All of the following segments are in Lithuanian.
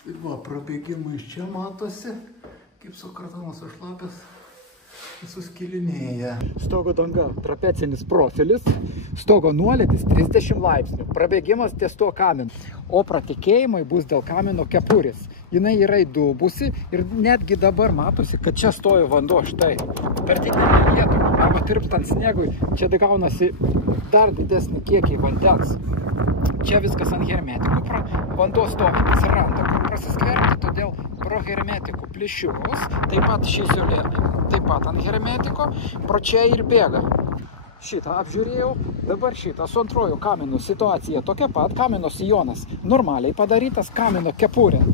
Tai va, prabėgimai iš čia matosi, kaip sukartonas užlapęs, suskilinėja. Stogo danga, trapecinis profilis, stogo nuolydis 30 laipsnių, prabėgimas ties tuo kaminu, o pratekėjimai bus dėl kamino kepurės. Jinai yra įdubusi ir netgi dabar matosi, kad čia stojo vanduo štai. Per didelį vietą, arba tirpstant sniegui, čia gaunasi dar didesnį kiekį vandens. Čia viskas ant hermetikų, vanduo stovintis randa, kur prasiskverti, todėl pro hermetikų plyšius, taip pat šį siūlėlį, taip pat ant hermetiko, pro čia ir bėga. Šitą apžiūrėjau, dabar šitą su antroju kaminu situacija tokia pat, kamino sijonas normaliai padarytas, kamino kepurė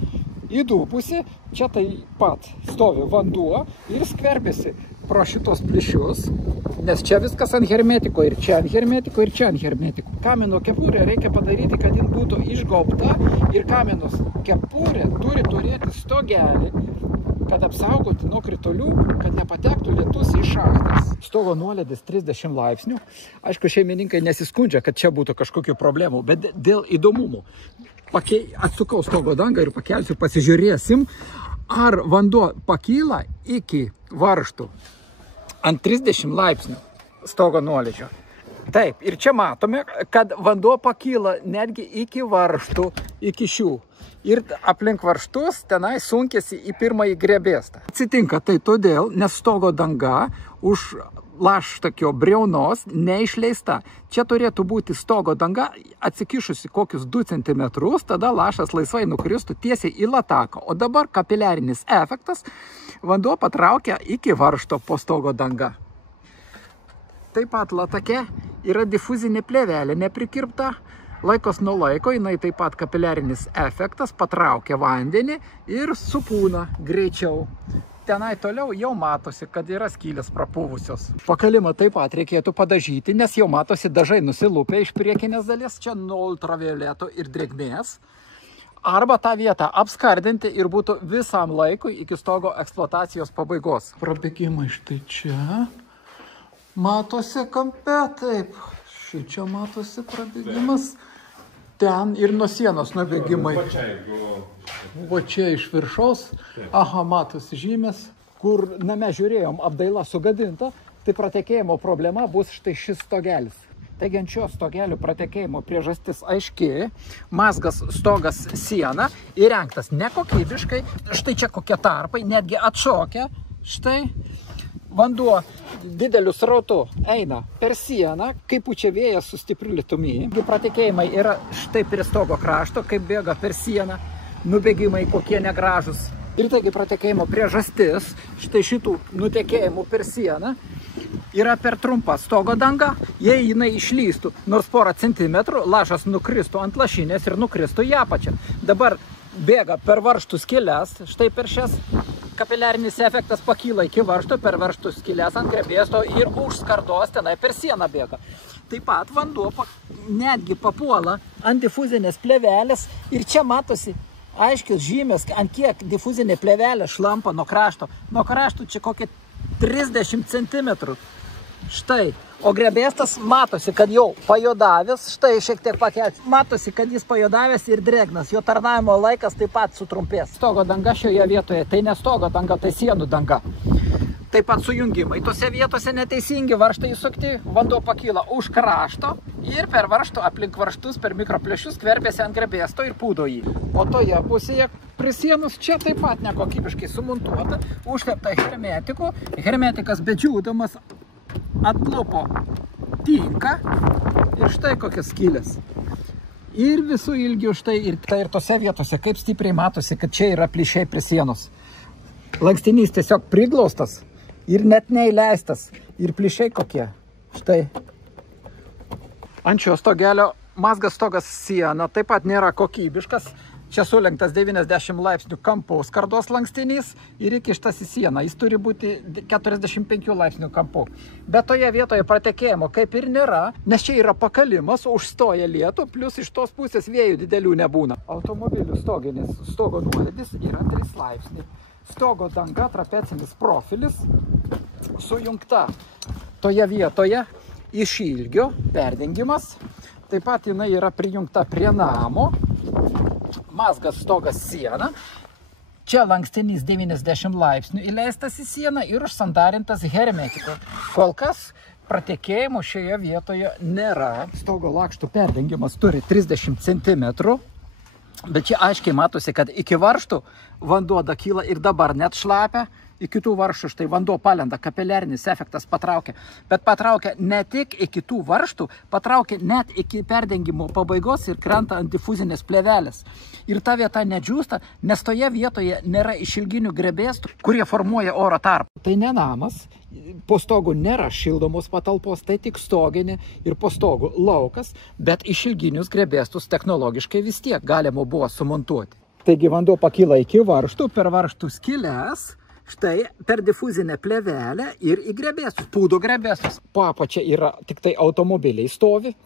įdubusi, čia taip pat stovi vanduo ir skverbėsi pro šitos plyšius, nes čia viskas ant hermetiko, ir čia ant hermetiko, ir čia ant hermetiko. Kamino kepurę reikia padaryti, kad jin būtų išgaubta, ir kaminos kepurė turi turėti stogelį, kad apsaugoti nuo kritulių, kad nepatektų lietus į šachtas. Stogo nuolydis 30 laipsnių. Aišku, šeimininkai nesiskundžia, kad čia būtų kažkokių problemų, bet dėl įdomumų. Atsukau stogo dangą ir pakelsiu, pasižiūrėsim, ar vanduo pakyla iki varžtų ant 30 laipsnių stogo nuolydžio. Taip, ir čia matome, kad vanduo pakyla netgi iki varžtų, iki šių. Ir aplink varžtus tenai sunkėsi į pirmąjį grebėstą. Atsitinka tai todėl, nes stogo danga už laštakio briaunos neišleista. Čia turėtų būti stogo danga atsikišusi kokius 2 cm, tada lašas laisvai nukristų tiesiai į lataką. O dabar kapiliarinis efektas, vanduo patraukia iki varžto po stogo danga. Taip pat latake yra difuzinė plėvelė neprikirpta. Laikos nuo laiko jinai taip pat kapiliarinis efektas patraukia vandenį ir supūna greičiau. Tenai toliau jau matosi, kad yra skylės prapuvusios. Pakalimą taip pat reikėtų padažyti, nes jau matosi dažai nusilupę iš priekinės dalies, čia nuo ultravioleto ir drėgmės. Arba tą vietą apskardinti ir būtų visam laikui iki stogo eksploatacijos pabaigos. Prabėgimai štai čia. Matosi kampe, taip. Čia matosi prabėgimas. Ten ir nuo sienos nubėgimai. Va čia iš viršaus. Aha, matosi žymės, kur name žiūrėjom apdaila sugadinta. Tai pratekėjimo problema bus štai šis stogelis. Taigi ant šio stogelių pratekėjimo priežastis aiški. Mazgas stogas siena įrengtas nekokybiškai. Štai čia kokie tarpai, netgi atšokę. Štai. Vanduo dideliu srautu eina per sieną, kaip pučia vėjas su stipriu lietumi. Pratekėjimai yra štai prie stogo krašto, kaip bėga per sieną, nubėgimai kokie negražus. Ir taigi pratekėjimo priežastis, štai šitų nutekėjimų per sieną, yra per trumpa stogo danga. Jei jinai išlystų nors porą centimetrų, lašas nukristų ant lašinės ir nukristų į apačią. Dabar bėga per varžtų skylės, štai per šias. Kapiliarinis efektas pakyla iki varžto, per varžtų skylės ant grebėsto ir už skardos tenai per sieną bėga. Taip pat vanduo netgi papuola ant difuzinės plėvelės ir čia matosi aiškios žymės, ant kiek difuzinė plėvelė šlampa nuo krašto. Nuo krašto čia kokie 30 cm. Štai. O grebėstas matosi, kad jau pajodavęs, štai šiek tiek pakelti, matosi, kad jis pajodavęs ir drėgnas, jo tarnavimo laikas taip pat sutrumpės. Stogo danga šioje vietoje, tai ne stogo danga, tai sienų danga. Taip pat sujungimai, tose vietose neteisingi, varžtai įsukti, vanduo pakyla už krašto ir per varžtų aplink varžtus, per mikroplėšius skverbėsi ant grebėsto ir pūdo jį. O toje pusėje prie sienos čia taip pat nekokybiškai sumontuota, užtepta hermetiku, hermetikas bedžiūdamas atlupo tinka ir štai kokias skylės. Ir visų ilgių štai ir tose vietose, kaip stipriai matosi, kad čia yra plyšiai prie sienos. Lankstinys tiesiog priglaustas ir net neįleistas. Ir plyšiai kokie. Štai. Ant šio stogelio mazgas stogas siena taip pat nėra kokybiškas. Čia sulenktas 90 laipsnių kampu skardos lankstinys ir įkištas į sieną. Jis turi būti 45 laipsnių kampu. Bet toje vietoje pratekėjimo kaip ir nėra, nes čia yra pakalimas, užstoja lietų, plus iš tos pusės vėjų didelių nebūna. Automobilių stogo nuolydis yra 3 laipsniai. Stogo danga, trapecinis profilis, sujungta toje vietoje iš ilgio, perdengimas. Taip pat jinai yra prijungta prie namo. mazgas stogas sieną. Čia lankstinys 90 laipsnių įleistas į sieną ir užsandarintas hermetiku. Kol kas pratekėjimo šioje vietoje nėra. Stogo lakštų perdengimas turi 30 cm, bet čia aiškiai matosi, kad iki varžtų vanduo dakyla ir dabar net šlapia. Iki tų varžtų štai vanduo palenda, kapiliarinis efektas patraukia. Bet patraukia ne tik iki tų varžtų, patraukia net iki perdengimo pabaigos ir krenta ant difuzinės plėvelės. Ir ta vieta nedžiūsta, nes toje vietoje nėra išilginių grebėstų, kurie formuoja oro tarpą. Tai ne namas, po stogu nėra šildomos patalpos, tai tik stoginė ir po stogu laukas, bet išilginius grebėstus technologiškai vis tiek galima buvo sumontuoti. Taigi vanduo pakyla iki varžtų, per varžtų skylės, štai per difuzinę plėvelę ir į grebėstus, pūdo grebėstus. Po apačia yra tik tai automobiliai stovi,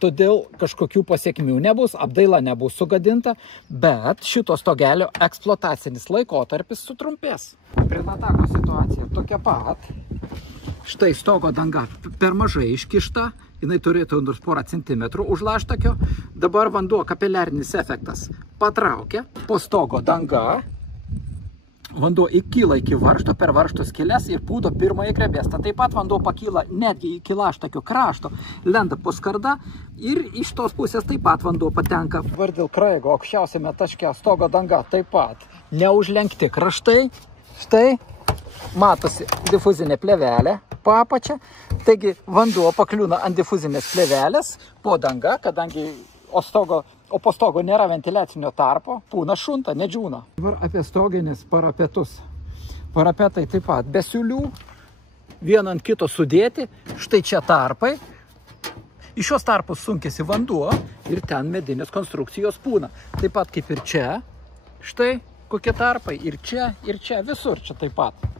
todėl kažkokių pasiekmių nebus, apdaila nebus sugadinta, bet šito stogelio eksploatacinis laikotarpis sutrumpės. Prie latako situacija tokia pat. Štai stogo danga per mažai iškišta, jinai turėtų nors porą centimetrų už laštakio. Dabar vanduo kapiliarinis efektas patraukia po stogo danga. Vanduo įkyla iki varžto, per varžto skylės ir pūdo pirmąjį grebėstą. Taip pat vanduo pakyla netgi iki laštakio krašto, lenda po skarda ir iš tos pusės taip pat vanduo patenka. Dabar dėl kraigo aukščiausiame taške stogo danga taip pat neužlenkti kraštai. Štai matosi difuzinė plėvelė po apačia. Taigi vanduo pakliūna ant difuzinės plėvelės po danga, kadangi o po stogo nėra ventiliacinio tarpo, pūna šunta, nedžiūna. Dabar apie stoginis parapetus. Parapetai taip pat be siūlių, vieną ant kito sudėti, štai čia tarpai. Iš šios tarpus sunkėsi vanduo ir ten medinės konstrukcijos pūna. Taip pat kaip ir čia, štai kokie tarpai, ir čia, visur čia taip pat.